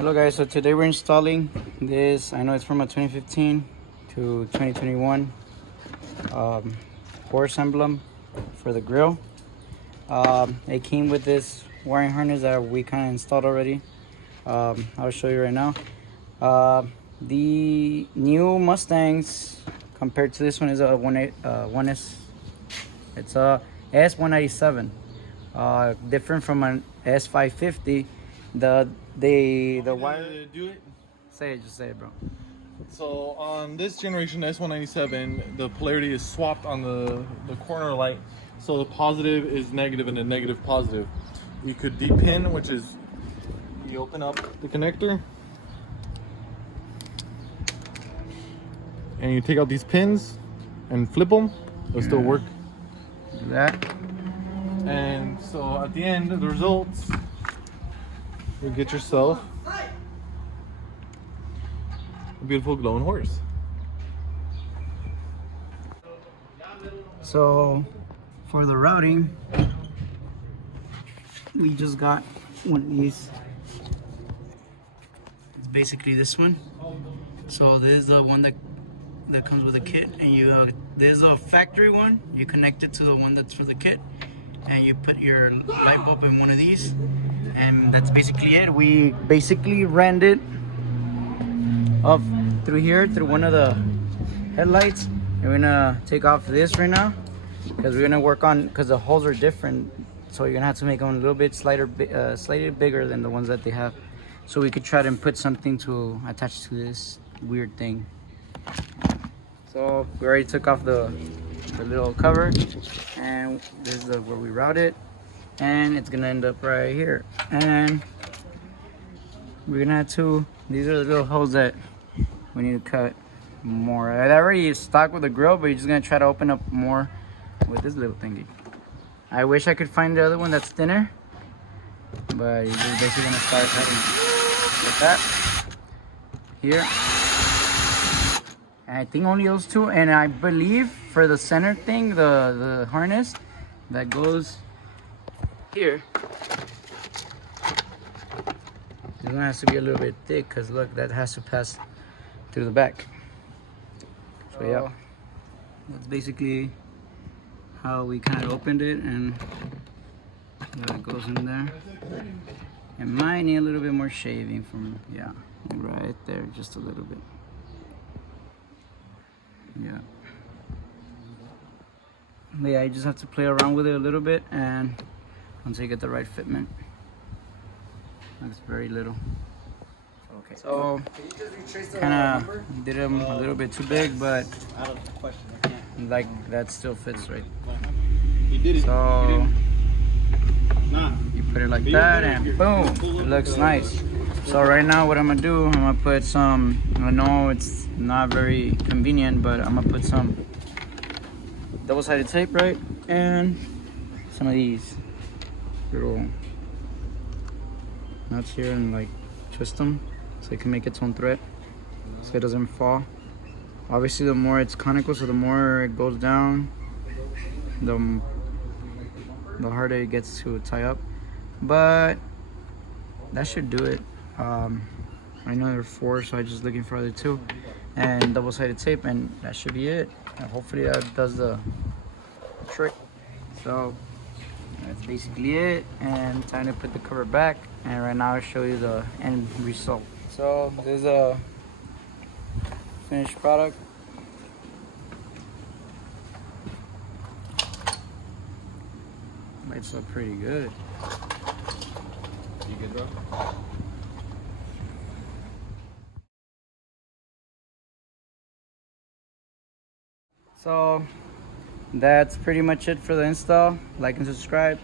Hello guys, so today we're installing this, I know it's from a 2015 to 2021 horse emblem for the grill. It came with this wiring harness that we kind of installed already. I'll show you right now. The new Mustangs compared to this one is a 1S. It's a S197. Different from an S550. The wire. Do it. Just say it, bro. So on this generation S197, the polarity is swapped on the corner light. So the positive is negative and the negative positive. You could depin, which is you open up the connector and you take out these pins and flip them. They'll still work. Do that. And so at the end, the results, you get yourself a beautiful glowing horse. So for the routing, we just got one of these. It's basically this one. So this is the one that comes with the kit, and you this is a factory one. You connect it to the one that's for the kit, and you put your light bulb in one of these, and that's basically it. We basically ran it up through here through one of the headlights. And we're gonna take off this right now because we're gonna work on, because the holes are different, so you're gonna have to make them a little bit slightly bigger than the ones that they have, so we could try to put something to attach to this weird thing. So we already took off the little cover, and this is where we route it, and it's gonna end up right here. And we're gonna have to, these are the little holes that we need to cut more. I already stocked with the grill, but you're just gonna try to open up more with this little thingy. I wish I could find the other one that's thinner, but you're just basically gonna start cutting like that here. And I think only those two, and I believe for the center thing, the harness that goes here, this one has to be a little bit thick, because look, that has to pass through the back. So yeah, that's basically how we kind of opened it, and that goes in there. It might need a little bit more shaving from, yeah, right there, just a little bit. Yeah. But yeah, you just have to play around with it a little bit, and until you get the right fitment. That's very little. Okay. So kind of did them a little bit too big, but like that still fits right. So you put it like that, and boom, it looks nice. So right now what I'm gonna do, I'm gonna put some, I know it's not very convenient, but I'm gonna put some double-sided tape, right? And some of these little nuts here, and like twist them so it can make its own thread so it doesn't fall. Obviously the more it's conical, so the more it goes down, the harder it gets to tie up, but that should do it. I know there are 4, so I'm just looking for other 2, and double-sided tape, and that should be it. And hopefully that does the trick. So that's basically it, and time to put the cover back. And right now I'll show you the end result. So this is a finished product. Lights look pretty good. You good, bro? So that's pretty much it for the install. Like and subscribe.